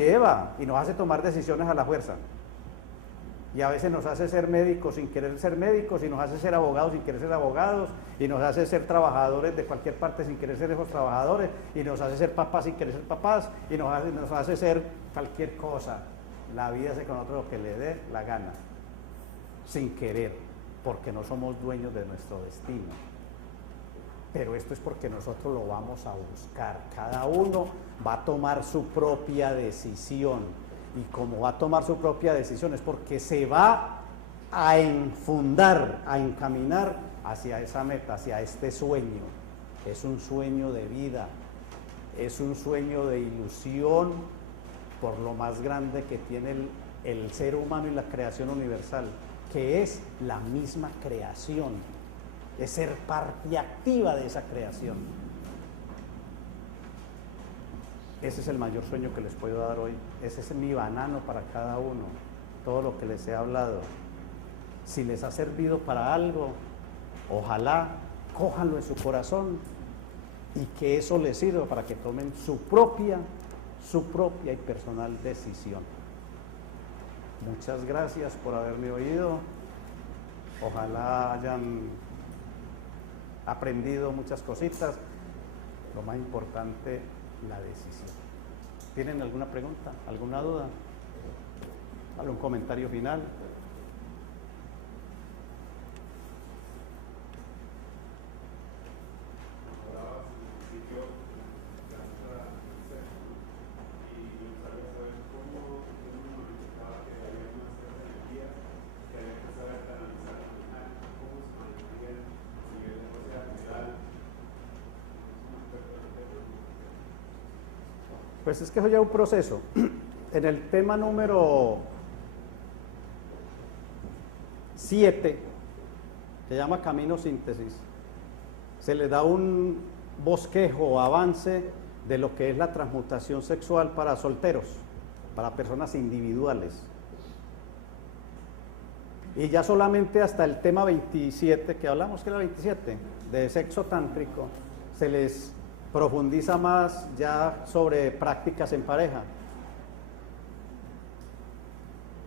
lleva y nos hace tomar decisiones a la fuerza. Y a veces nos hace ser médicos sin querer ser médicos, y nos hace ser abogados sin querer ser abogados, y nos hace ser trabajadores de cualquier parte sin querer ser esos trabajadores, y nos hace ser papás sin querer ser papás, y nos hace ser cualquier cosa. La vida hace con nosotros lo que le dé la gana, sin querer, porque no somos dueños de nuestro destino. Pero esto es porque nosotros lo vamos a buscar. Cada uno va a tomar su propia decisión. Y como va a tomar su propia decisión es porque se va a enfundar, a encaminar hacia esa meta, hacia este sueño. Es un sueño de vida, es un sueño de ilusión por lo más grande que tiene el ser humano y la creación universal, que es la misma creación, es ser parte activa de esa creación. Ese es el mayor sueño que les puedo dar hoy. Ese es mi banano para cada uno. Todo lo que les he hablado. Si les ha servido para algo, ojalá cójanlo en su corazón y que eso les sirva para que tomen su propia y personal decisión. Muchas gracias por haberme oído. Ojalá hayan aprendido muchas cositas. Lo más importante, la decisión. ¿Tienen alguna pregunta? ¿Alguna duda? ¿Algún comentario final? Pues es que eso ya es un proceso. En el tema número 7, se llama Camino Síntesis, se le da un bosquejo o avance de lo que es la transmutación sexual para solteros, para personas individuales. Y ya solamente hasta el tema 27, que hablamos que era 27, de sexo tántrico, se les profundiza más ya sobre prácticas en pareja.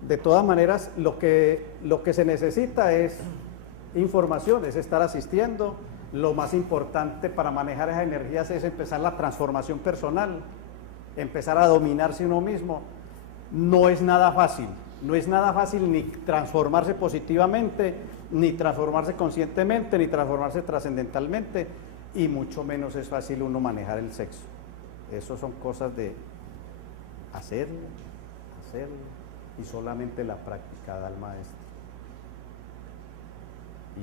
De todas maneras, lo que se necesita es información, es estar asistiendo. Lo más importante para manejar esas energías es empezar la transformación personal, empezar a dominarse uno mismo. No es nada fácil, no es nada fácil ni transformarse positivamente, ni transformarse conscientemente, ni transformarse trascendentalmente, y mucho menos es fácil uno manejar el sexo. Eso son cosas de hacerlo, y solamente la práctica da al maestro.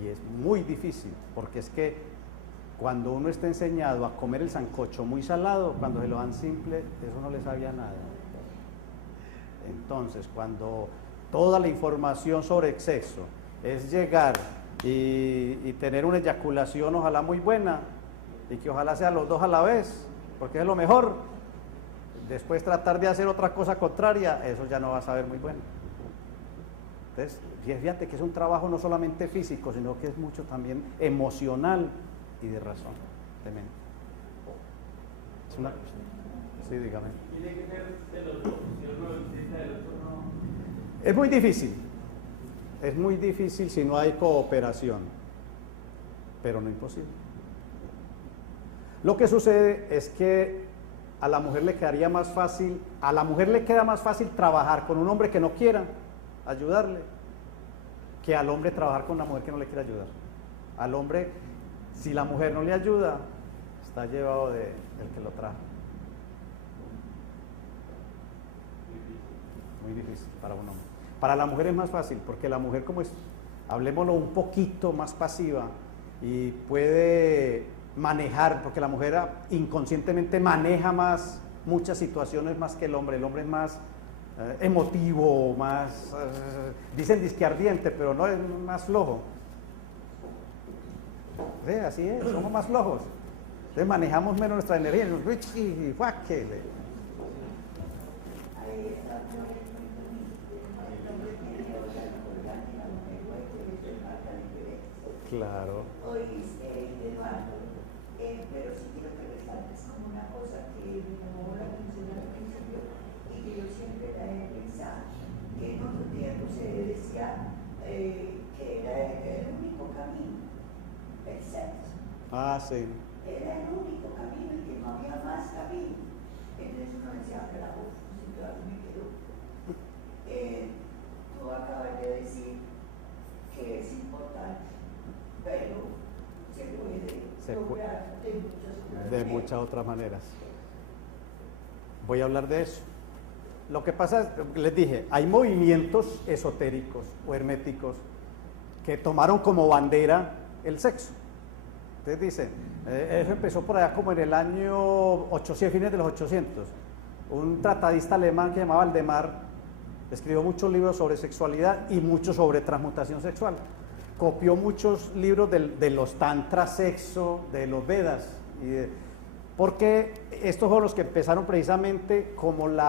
Y es muy difícil, porque es que cuando uno está enseñado a comer el sancocho muy salado, cuando se lo dan simple, eso no le sabía nada. Entonces, cuando toda la información sobre sexo es llegar y tener una eyaculación ojalá muy buena, y que ojalá sean los dos a la vez, porque es lo mejor, después tratar de hacer otra cosa contraria, eso ya no va a saber muy bueno. Entonces, fíjate que es un trabajo no solamente físico, sino que es mucho también emocional y de razón, de mente. Es una... Sí, dígame. ¿Tiene que ser de los dos, si uno necesita del otro no? Es muy difícil si no hay cooperación, pero no imposible. Lo que sucede es que a la mujer le quedaría más fácil, a la mujer le queda más fácil trabajar con un hombre que no quiera ayudarle, que al hombre trabajar con una mujer que no le quiera ayudar. Al hombre, si la mujer no le ayuda, está llevado de el que lo trajo. Muy difícil para un hombre. Para la mujer es más fácil, porque la mujer, como es, hablemoslo, un poquito más pasiva, y puede manejar, porque la mujer inconscientemente maneja más muchas situaciones más que el hombre es más emotivo, más dicen disque ardiente, pero no, es más flojo. ¿Ve? Así es, somos más flojos, entonces manejamos menos nuestra energía. Claro. Pero sí quiero que resaltes como una cosa que me llamó la atención al principio y que yo que era el único camino, el sexo. Ah, sí. Era el único camino y que no había más camino. Entonces uno decía, pero si yo me quedo. Tú acabas de decir que es importante, pero se puede lograr de muchas otras maneras. Voy a hablar de eso. Lo que pasa es, les dije, hay movimientos esotéricos o herméticos que tomaron como bandera el sexo. Ustedes dicen, eso empezó por allá como en el año 800, fines de los 800. Un tratadista alemán que se llamaba Valdemar escribió muchos libros sobre sexualidad y muchos sobre transmutación sexual. Copió muchos libros de los tantras sexo, de los Vedas, porque estos fueron los que empezaron precisamente como el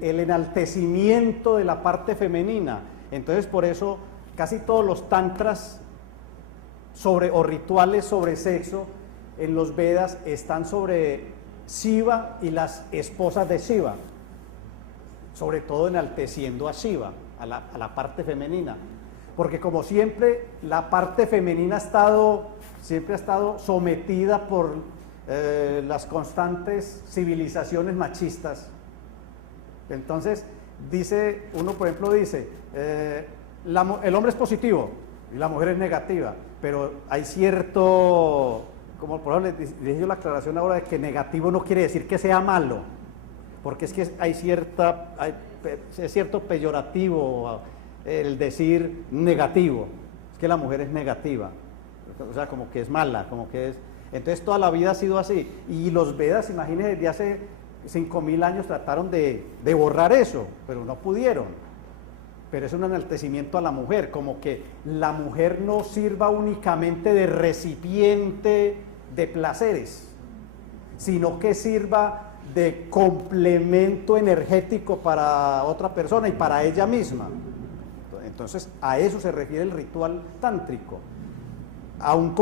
enaltecimiento de la parte femenina. Entonces por eso casi todos los tantras o rituales sobre sexo en los Vedas están sobre Shiva y las esposas de Shiva, sobre todo enalteciendo a Shiva, a la parte femenina. Porque como siempre, la parte femenina siempre ha estado sometida por las constantes civilizaciones machistas. Entonces, uno por ejemplo dice, el hombre es positivo y la mujer es negativa, pero hay cierto, como por ejemplo les dije yo la aclaración ahora de que negativo no quiere decir que sea malo, porque es que es cierto peyorativo el decir negativo, es que la mujer es negativa, o sea, como que es mala, como que es... Entonces toda la vida ha sido así, y los Vedas, imagínense, desde hace 5000 años trataron de borrar eso, pero no pudieron. Pero es un enaltecimiento a la mujer, como que la mujer no sirva únicamente de recipiente de placeres, sino que sirva de complemento energético para otra persona y para ella misma. Entonces, a eso se refiere el ritual tántrico, a un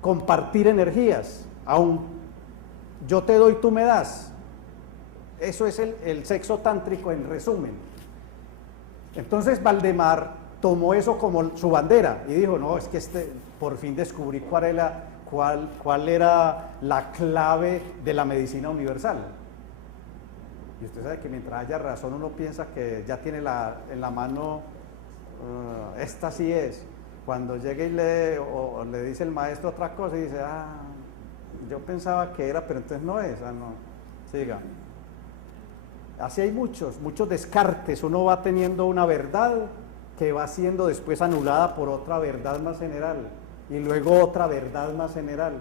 compartir energías, a un yo te doy, tú me das. Eso es el sexo tántrico en resumen. Entonces Valdemar tomó eso como su bandera y dijo, no, es que por fin descubrí cuál era la clave de la medicina universal. Y usted sabe que mientras haya razón uno piensa que ya tiene en la mano, esta sí es. Cuando llega y le dice el maestro otra cosa y dice, yo pensaba que era, pero entonces no es, no, siga. Así hay muchos descartes, uno va teniendo una verdad que va siendo después anulada por otra verdad más general y luego otra verdad más general,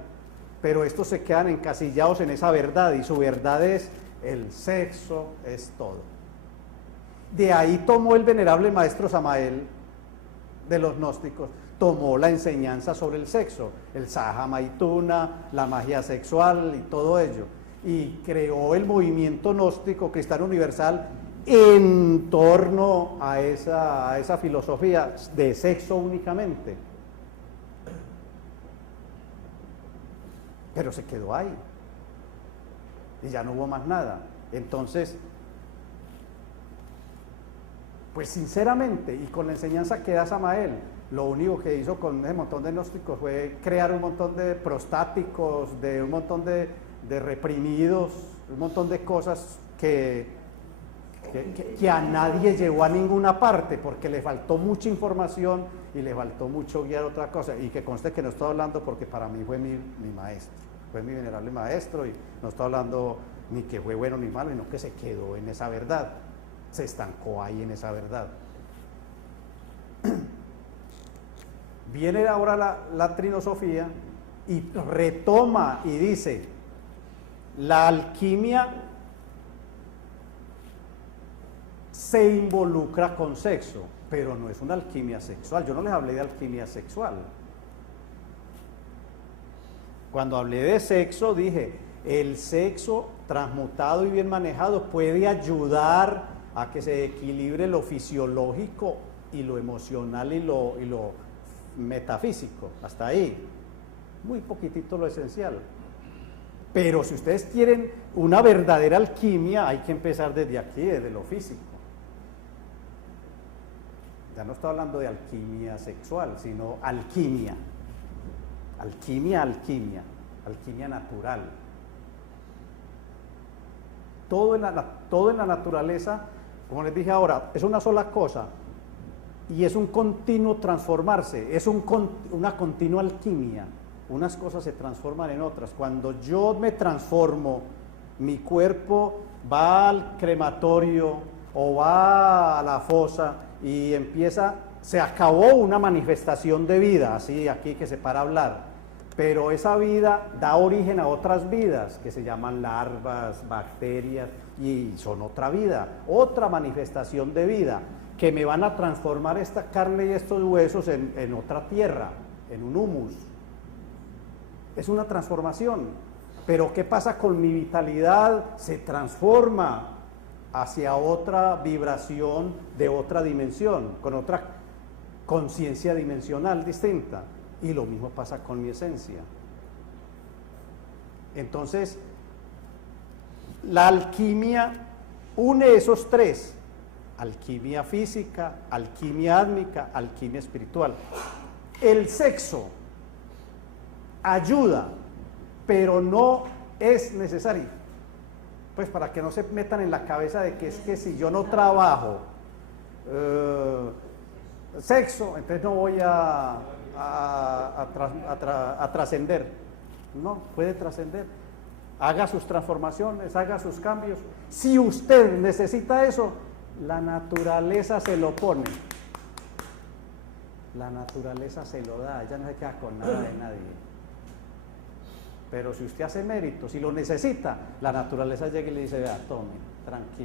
pero estos se quedan encasillados en esa verdad y su verdad es el sexo es todo. De ahí tomó el venerable maestro Samael de los gnósticos, tomó la enseñanza sobre el sexo, el Saha Maituna, la magia sexual y todo ello, y creó el movimiento gnóstico cristiano universal en torno a esa filosofía de sexo únicamente. Pero se quedó ahí y ya no hubo más nada. Entonces, pues sinceramente, y con la enseñanza que da Samael, lo único que hizo con ese montón de gnósticos fue crear un montón de prostáticos, de un montón de reprimidos, un montón de cosas que a nadie llevó a ninguna parte, porque le faltó mucha información y le faltó mucho guiar otra cosa. Y que conste que no estoy hablando porque para mí fue mi maestro, fue mi venerable maestro, y no estoy hablando ni que fue bueno ni malo, sino que se quedó en esa verdad, se estancó ahí en esa verdad. Viene ahora la trinosofía y retoma y dice, la alquimia se involucra con sexo, pero no es una alquimia sexual. Yo no les hablé de alquimia sexual. Cuando hablé de sexo dije, el sexo transmutado y bien manejado puede ayudar a que se equilibre lo fisiológico y lo emocional y lo metafísico, hasta ahí, muy poquitito lo esencial. Pero si ustedes quieren una verdadera alquimia, hay que empezar desde aquí, desde lo físico. ya no estoy hablando de alquimia sexual, sino alquimia. Alquimia natural. Todo en la naturaleza, como les dije ahora, es una sola cosa y es un continuo transformarse, es una continua alquimia. Unas cosas se transforman en otras. Cuando yo me transformo, mi cuerpo va al crematorio o va a la fosa y se acabó una manifestación de vida, así aquí que se para hablar. Pero esa vida da origen a otras vidas que se llaman larvas, bacterias, y son otra vida, otra manifestación de vida, que me van a transformar esta carne y estos huesos en otra tierra, en un humus. Es una transformación. Pero ¿qué pasa con mi vitalidad? Se transforma hacia otra vibración de otra dimensión, con otra conciencia dimensional distinta. Y lo mismo pasa con mi esencia. Entonces, la alquimia une esos tres: alquimia física, alquimia átmica, alquimia espiritual. El sexo ayuda, pero no es necesario. Pues para que no se metan en la cabeza de que es que si yo no trabajo sexo, entonces no voy a trascender. No, puede trascender. Haga sus transformaciones, haga sus cambios. Si usted necesita eso, la naturaleza se lo pone. La naturaleza se lo da, ella no se queda con nada de nadie. Pero si usted hace mérito, si lo necesita, la naturaleza llega y le dice: vea, tome, tranquilo.